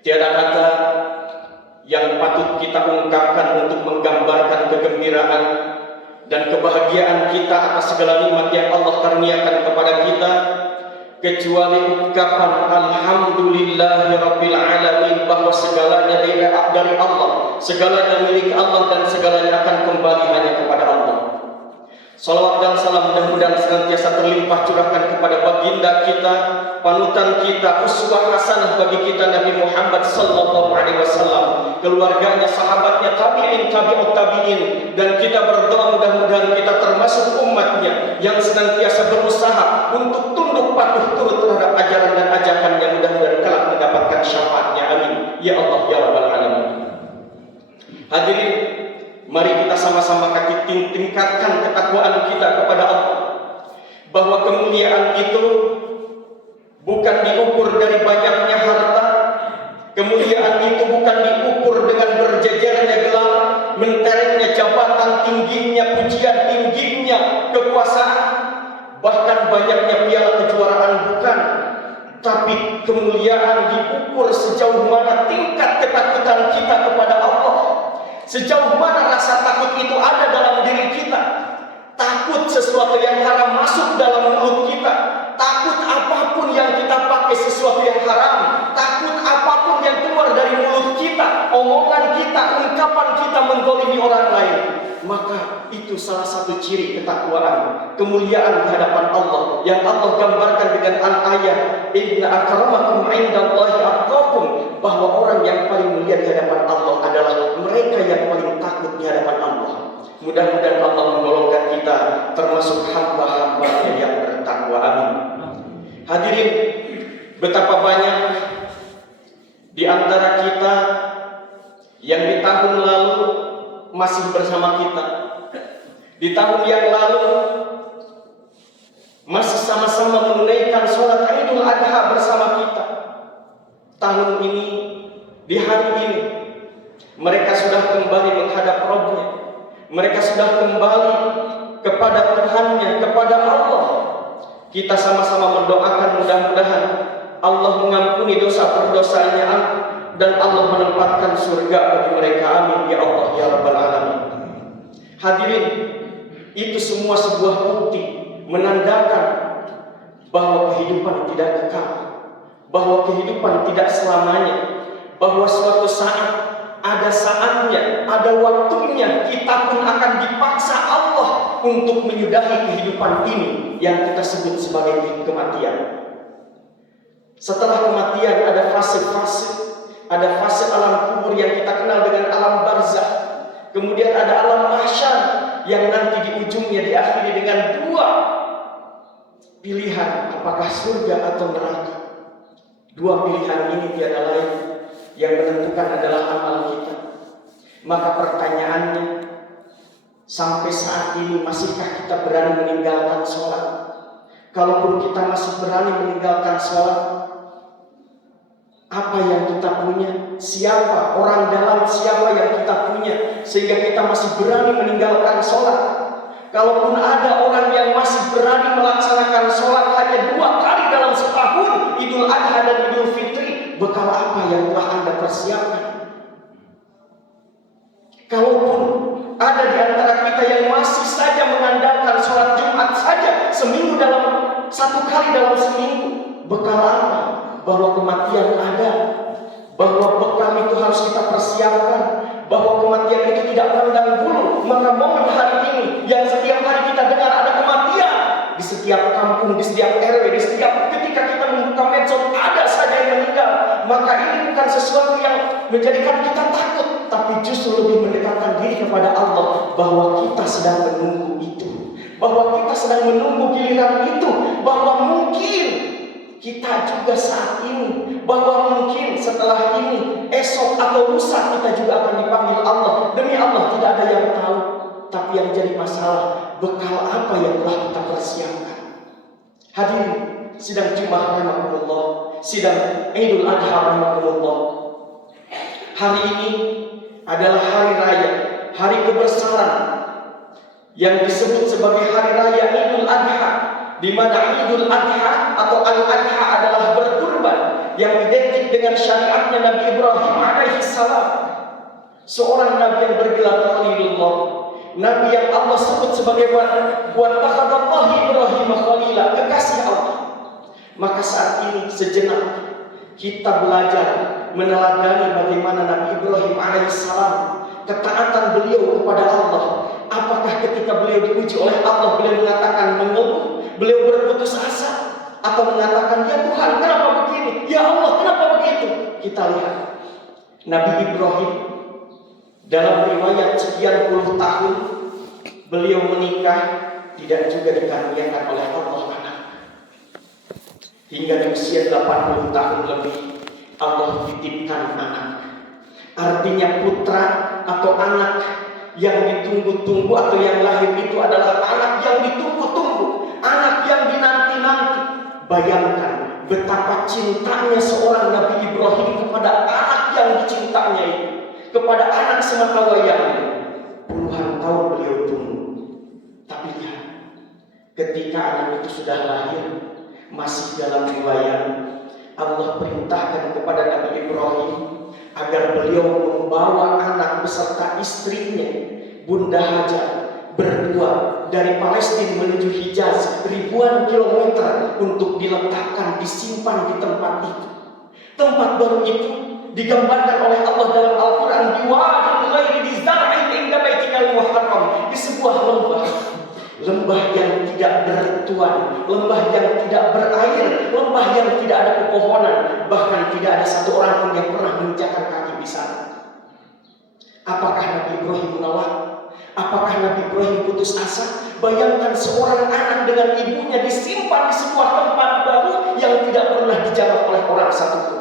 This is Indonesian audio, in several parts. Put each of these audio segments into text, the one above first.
Tiada kata yang patut kita ungkapkan untuk menggambarkan kegembiraan dan kebahagiaan kita atas segala nikmat yang Allah karuniakan kepada kita, kecuali ucapan alhamdulillahirabbil alamin, bahwa segalanya dari Allah, segalanya milik Allah, dan segalanya akan kembali hanya kepada Allah. Salawat dan salam mudah-mudahan senantiasa terlimpah curahkan kepada baginda kita, panutan kita, uswah hasanah bagi kita Nabi Muhammad sallallahu alaihi wasallam, keluarganya, sahabatnya, tabi'in, tabi'ut tabi'in, dan kita berdoa mudah-mudahan kita termasuk umatnya yang senantiasa berusaha untuk tunduk patuh turut terhadap ajaran dan ajakannya, mudah-mudahan kelak mendapatkan syafaatnya. Amin ya Allah ya rabbal alamin. Hadirin, mari kita sama-sama tingkatkan ketakwaan kita kepada Allah, bahwa kemuliaan itu bukan diukur dari banyaknya harta, kemuliaan itu bukan diukur dengan berjejernya gelar, menterengnya jabatan, tingginya pujian, tingginya kekuasaan, bahkan banyaknya piala kejuaraan, bukan. Tapi kemuliaan diukur sejauh mana tingkat ketakutan kita kepada Allah, sejauh mana rasa takut itu ada dalam diri kita. Takut sesuatu yang haram masuk dalam mulut kita, takut apapun yang kita pakai sesuatu yang haram, takut apapun yang keluar dari mulut kita, omongan kita, ungkapan kita menzalimi orang lain. Maka itu salah satu ciri ketakwaan, kemuliaan di hadapan Allah, yang Allah gambarkan dengan ayat inna akramakum indallahi atqakum, bahwa orang yang paling mulia di hadapan Allah adalah mereka yang paling takut di hadapan Allah. Mudah-mudahan Allah menggolongkan kita termasuk hamba-hambanya yang bertakwa. Amin. Hadirin, betapa banyak di antara kita yang di tahun lalu masih bersama kita, di tahun yang lalu masih sama-sama menunaikan sholat Idul Adha bersama kita. Tahun ini, di hari ini, mereka sudah kembali menghadap Rabb-Nya, mereka sudah kembali kepada Tuhannya, kepada Allah. Kita sama-sama mendoakan mudah-mudahan Allah mengampuni dosa-dosanya dan Allah menempatkan surga bagi mereka. Amin ya Allah ya rabbal alamin. Hadirin, itu semua sebuah bukti menandakan bahwa kehidupan tidak kekal, bahwa kehidupan tidak selamanya, bahwa suatu saat, ada saatnya, ada waktunya kita pun akan dipaksa Allah untuk menyudahi kehidupan ini yang kita sebut sebagai kematian. Setelah kematian ada fase-fase, ada fase alam kubur yang kita kenal dengan alam barzakh. Kemudian ada alam mahsyar yang nanti di ujungnya diakhiri dengan dua pilihan, apakah surga atau neraka. Dua pilihan ini tiada lain, yang menentukan adalah amal kita. Maka pertanyaannya, sampai saat ini masihkah kita berani meninggalkan sholat? Kalaupun kita masih berani meninggalkan sholat, apa yang kita punya? Siapa orang dalam, siapa yang kita punya sehingga kita masih berani meninggalkan sholat? Kalaupun ada orang yang masih berani melaksanakan sholat hanya 2 kali dalam setahun, Idul Adha dan Idul Fitri, bekal apa yang telah Anda persiapkan? Kalaupun ada di antara kita yang masih saja mengandalkan sholat Jumat saja seminggu dalam 1 kali dalam seminggu, bekal apa? Bahwa kematian ada, bahwa bekal itu harus kita persiapkan, bahwa kematian itu tidak pandang bulu. Maka momen hari ini yang setiap hari kita dengar ada kematian di setiap kampung, di setiap RW, di setiap ketika kita membuka medsos ada saja yang meninggal. Maka ini bukan sesuatu yang menjadikan kita takut, tapi justru lebih mendekatkan diri kepada Allah, bahwa kita sedang menunggu itu, bahwa kita sedang menunggu giliran itu, bahwa mungkin kita juga saat ini, bahwa mungkin setelah ini, esok atau lusa kita juga akan dipanggil Allah. Demi Allah tidak ada yang tahu. Tapi yang jadi masalah, bekal apa yang telah kita persiapkan. Hadirin, sidang Jumat rahimakumullah, sidang Idul Adha rahimakumullah. Hari ini adalah hari raya, hari kebesaran yang disebut sebagai hari raya Idul Adha, di mana Idul Adha atau Al-Adha adalah berkurban yang identik dengan syariatnya Nabi Ibrahim alaihissalam, seorang nabi yang bergelar Khalilullah, Nabi yang Allah sebut sebagai wa takhadallahu Ibrahim khalila, kekasih Allah. Maka saat ini sejenak kita belajar meneladani bagaimana Nabi Ibrahim alaihissalam, ketaatan beliau kepada Allah. Apakah ketika beliau diuji oleh Allah, beliau mengatakan mengeluh, beliau berputus asa, atau mengatakan, ya Tuhan kenapa begini, ya Allah kenapa begitu? Kita lihat Nabi Ibrahim dalam riwayat sekian puluh tahun beliau menikah, tidak juga dikaruniakan oleh Allah anak. Hingga di usia 80 tahun lebih Allah titipkan anak. Artinya putra atau anak yang ditunggu-tunggu atau yang lahir itu adalah anak yang ditunggu-tunggu, anak yang dinanti-nanti. Bayangkan betapa cintanya seorang Nabi Ibrahim kepada anak yang dicintanya itu, kepada anak semata wayangnya. Puluhan tahun beliau tunggu. Tapi lihat, ketika anak itu sudah lahir, masih dalam riwayat, Allah perintahkan kepada Nabi Ibrahim agar beliau membawa anak beserta istrinya, Bunda Hajar, berdua dari Palestina menuju Hijaz, ribuan kilometer untuk diletakkan, disimpan di tempat itu. Tempat baru itu digambarkan oleh Allah dalam Al-Quran, di sebuah lembah yang tidak bertuan, lembah yang tidak berair, lembah yang tidak ada pepohonan, bahkan tidak ada satu orang pun yang pernah menginjakkan kaki di sana. Apakah Nabi Ibrahim menolak? Apakah Nabi Ibrahim putus asa? Bayangkan seorang anak dengan ibunya disimpan di sebuah tempat baru yang tidak pernah dijamah oleh orang satupun.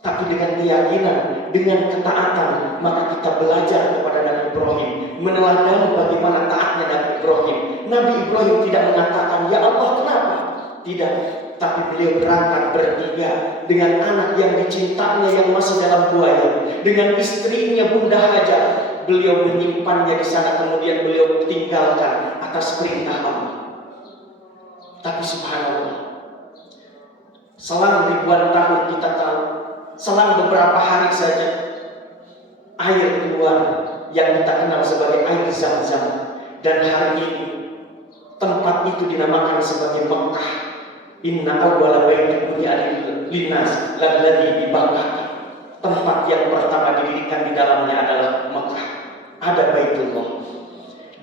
Tapi dengan keyakinan, dengan ketaatan, maka kita belajar kepada Nabi Ibrahim, meneladani bagaimana taatnya Nabi Ibrahim. Nabi Ibrahim tidak mengatakan, ya Allah kenapa? Tidak, tapi beliau berangkat bertiga dengan anak yang dicintanya yang masih dalam buaya, dengan istrinya Bunda Hajar. Beliau menyimpannya di sana, kemudian beliau tinggalkan atas perintah Allah. Tapi subhanallah, selang ribuan tahun kita tahu, selang beberapa hari saja, air keluar yang kita kenal sebagai air Zam-Zam. Dan hari ini tempat itu dinamakan sebagai Mekah. Inna awwala baitin wudi'a lin-nas lalladzi bi Makkah. Tempat yang pertama didirikan di dalamnya adalah Mekah. Ada Baitullah.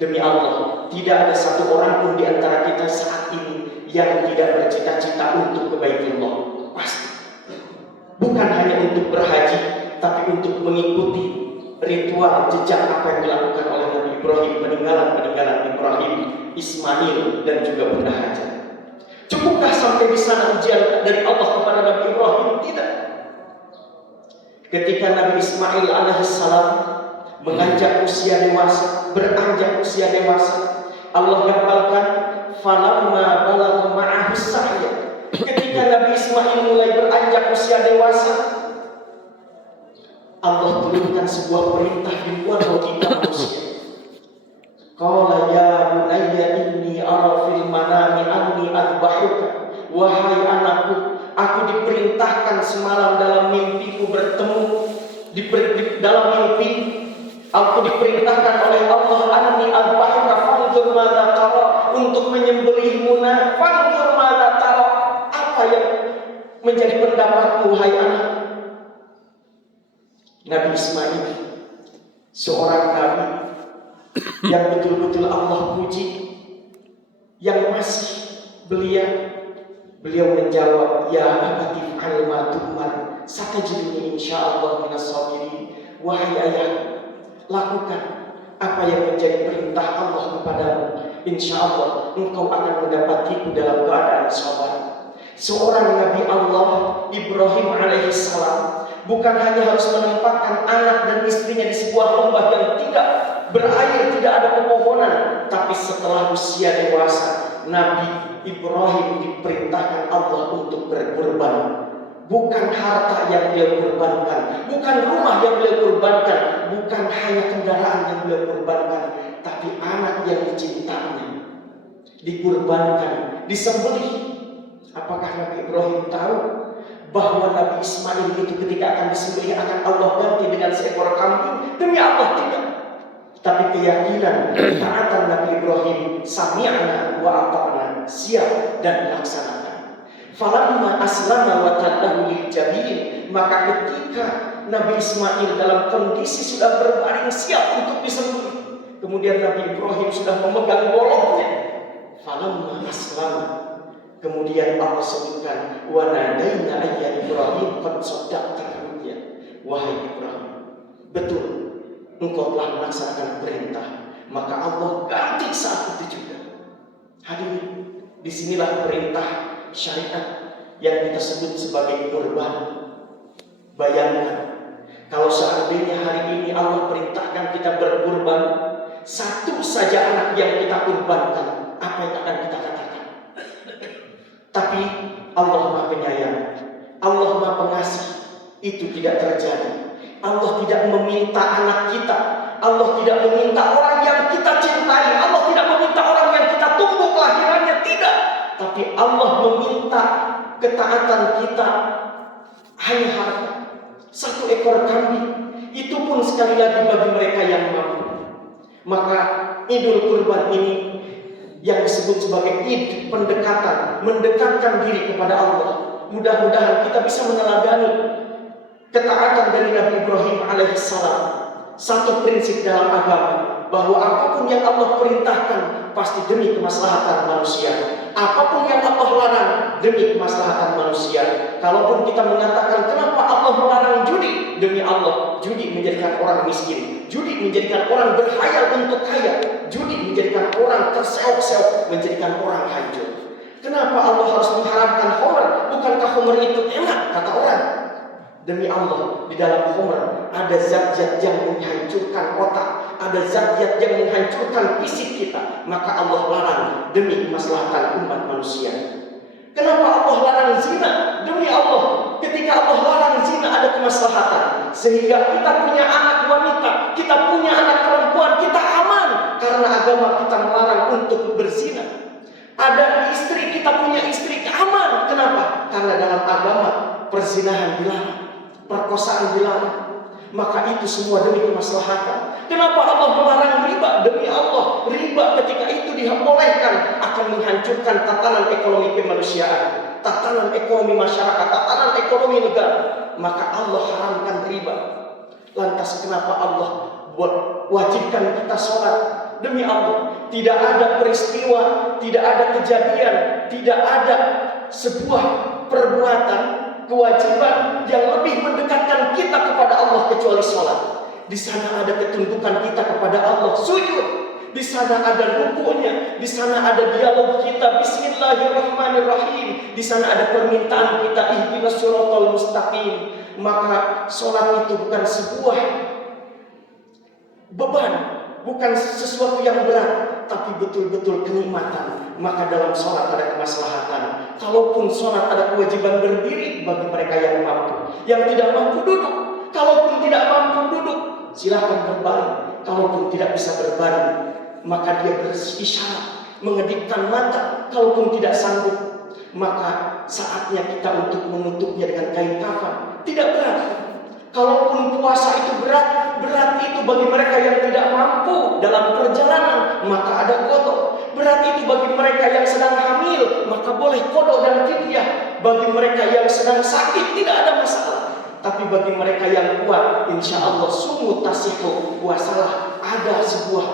Demi Allah, tidak ada satu orang pun di antara kita saat ini yang tidak bercita-cita untuk ke Baitullah. Pasti. Bukan hanya untuk berhaji, tapi untuk mengikuti ritual jejak apa yang dilakukan oleh Nabi Ibrahim, peninggalan Ibrahim, Ismail, dan juga Bunda Hajar. Cukupkah sampai di sana ujian dari Allah kepada Nabi Ibrahim? Tidak. Ketika Nabi Ismail alaihissalam beranjak usia dewasa, Allah gambarkan falamma balagha ma'ahu sa'ya. Ketika Nabi Ismail mulai beranjak usia dewasa, Allah turunkan sebuah perintah di luar logika manusia. Qala ya bunayya inni ara fil manami anni adbahuka. Wahai anakku, aku diperintahkan semalam dalam mimpiku bertemu dalam mimpi aku diperintahkan oleh Allah anni adbahuka fanzur madza tara, untuk menyembelihmu. Fanzur madza tara, apa yang menjadi pendapatmu wahai anak? Nabi Ismail, seorang nabi yang betul-betul Allah puji, yang masih beliau menjawab, ya abati fa'al ma tu'mar satajiduni insyaallah minas sabirin. Wahai ayah, lakukan apa yang menjadi perintah Allah kepadamu, insyaallah engkau akan mendapatiku dalam keadaan sabar. Seorang Nabi Allah Ibrahim alaihissalam bukan hanya harus menempatkan anak dan istrinya di sebuah lembah yang tidak berair, tidak ada pepohonan, tapi setelah usia dewasa, Nabi Ibrahim diperintahkan Allah untuk berkorban. Bukan harta yang beliau korbankan, bukan rumah yang beliau korbankan, bukan hanya kendaraan yang beliau korbankan, tapi anak yang dicintanya dikorbankan, disembelih. Apakah Nabi Ibrahim tahu bahwa Nabi Ismail itu ketika akan disembelih akan Allah ganti dengan seekor kambing? Demi Allah tidak. tapi keyakinan ketaatan Nabi Ibrahim, sami'na wa ata'na, siap dan laksanakan. Falamma aslama wa tallahu lil jabin, maka ketika Nabi Ismail dalam kondisi sudah berbaring siap untuk disembelih, kemudian Nabi Ibrahim sudah memegang goloknya. Falamma aslama, kemudian Allah sebutkan wa nadaina ayya Ibrahim qad saddaqta ru'ya. Wahai Ibrahim, betul engkau telah melaksanakan perintah, maka Allah ganti saat itu juga. Hadirin, disinilah perintah syariat yang kita sebut sebagai kurban. Bayangkan kalau seandainya hari ini Allah perintahkan kita berkurban, satu saja anak yang kita kurbankan, apa yang akan kita katakan? Tapi Allah Maha Penyayang, Allah Maha Pengasih, itu tidak terjadi. Allah tidak meminta anak kita, Allah tidak meminta orang yang kita cintai, Allah tidak meminta orang yang kita tunggu kelahirannya, tidak. Tapi Allah meminta ketaatan kita hanya harta. 1 ekor kambing, itu pun sekali lagi bagi mereka yang mampu. Maka Idul Kurban ini yang disebut sebagai Id pendekatan, mendekatkan diri kepada Allah. Mudah-mudahan kita bisa meneladani ketaatan dari Nabi Ibrahim alaihissalam. Satu prinsip dalam agama, bahwa apapun yang Allah perintahkan pasti demi kemaslahatan manusia. Apapun yang Allah larang demi kemaslahatan manusia. Kalaupun kita mengatakan kenapa Allah melarang judi, demi Allah, judi menjadikan orang miskin, judi menjadikan orang berhayal untuk kaya, judi menjadikan orang terseok-seok, menjadikan orang hancur. Kenapa Allah harus mengharamkan khamr? Bukankah khamr itu enak, kata orang? Demi Allah, di dalam khamr ada zat-zat yang menghancurkan otak, ada zat-zat yang menghancurkan fisik kita. Maka Allah larang demi kemaslahatan umat manusia. Kenapa Allah larang zina? Demi Allah, ketika Allah larang zina ada kemaslahatan, sehingga kita punya anak wanita, kita punya anak perempuan, kita aman. Karena agama kita melarang untuk berzina. Ada istri, kita punya istri, aman. Kenapa? Karena dalam agama perzinahan dilarang, perkosaan dilarang. Maka itu semua demi kemaslahatan. Kenapa Allah melarang riba? Demi Allah, riba ketika itu dibolehkan akan menghancurkan tatanan ekonomi kemanusiaan, tatanan ekonomi masyarakat, tatanan ekonomi negara. Maka Allah haramkan riba. Lantas kenapa Allah wajibkan kita sholat? Demi Allah, tidak ada peristiwa, tidak ada kejadian, tidak ada sebuah perbuatan, kewajiban yang lebih mendekatkan kita kepada Allah kecuali sholat. Di sana ada ketundukan kita kepada Allah, sujud. Di sana ada rukunya, di sana ada dialog kita, Bismillahirrahmanirrahim. Di sana ada permintaan kita, ihdinas siratal mustaqim. Maka sholat itu bukan sebuah beban, bukan sesuatu yang berat, tapi betul-betul kenikmatan. Maka dalam sholat ada kemaslahatan. Kalaupun sholat ada kewajiban berdiri bagi mereka yang mampu, yang tidak mampu duduk. Kalaupun tidak mampu duduk, silahkan berbaring. Kalaupun tidak bisa berbaring, maka dia berisyarat, mengedipkan mata. Kalaupun tidak sanggup, maka saatnya kita untuk menutupnya dengan kain kafan. Tidak berat. Kalaupun puasa itu berat, berat itu bagi mereka yang tidak mampu dalam perjalanan, maka ada qada. Berat itu bagi mereka yang sedang hamil, maka boleh qada dan fidyah. Bagi mereka yang sedang sakit tidak ada masalah. Tapi bagi mereka yang kuat, insya Allah sumut tasihu, puasalah, ada sebuah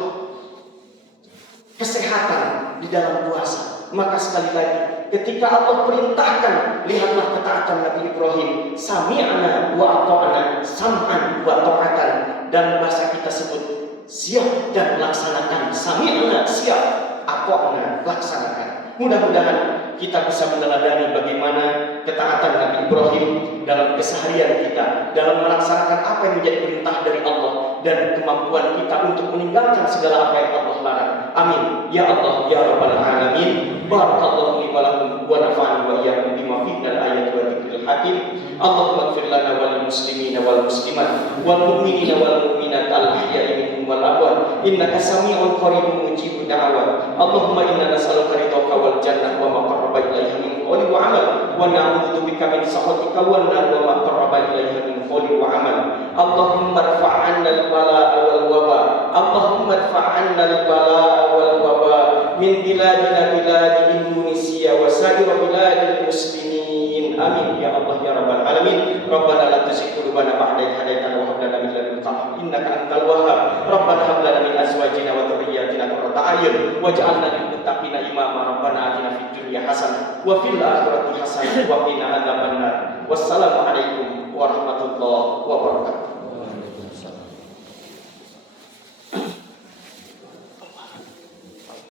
kesehatan di dalam puasa. Maka sekali lagi, ketika Allah perintahkan, lihatlah ketaatan Nabi Ibrahim, sami'na wa ata'na, sam'an wa ta'atan. Dan bahasa kita sebut siap dan laksanakan. Sami'na, siap, ata'na, laksanakan. Mudah-mudahan kita bisa meneladani bagaimana ketaatan Nabi Ibrahim dalam keseharian kita, dalam melaksanakan apa yang menjadi perintah dari Allah, dan kemampuan kita untuk meninggalkan segala apa yang Allah larang. Amin. Ya Allah, ya Rabbal Alamin. Barakallahu li wa lakum wa nafa'ani wa iyyakum bima fihi minal ayati wa dzikril hakim. Allahumma ighfir lana wal muslimina wal muslimat wal mu'minina wal mu'minat al ahya'i minhum wal amwat. Innaka sami'un qaribun mujibud da'awat. Allahumma inna nas'aluka ridhaka wal jannah wa ma qarraba ilaiha min qawli wa amal, wa na'udzu bika min sakhatika wan nar wa ma qarraba ilaiha min qawli wa amal. Allahumma irfa' 'anna al bala'a wal waba Allahumma adfa'anna al-bala'a wal waba min biladina biladi Indonesia wa sa'ir biladil muslimin. Amin ya Allah ya rabbal alamin. Rabbana la tuzigh qulubana ba'da idh hadaytana wa hab lana min ladunka rahmah innaka antal wahhab. Rabbana hab lana min azwajina wa dhurriyyatina qurrata a'yun waj'alna lil muttaqina imama. Rabbana atina fid dunya hasanah wa fil akhirati hasanah wa qina adzabannar. Wassalamu alaikum warahmatullahi wabarakatuh.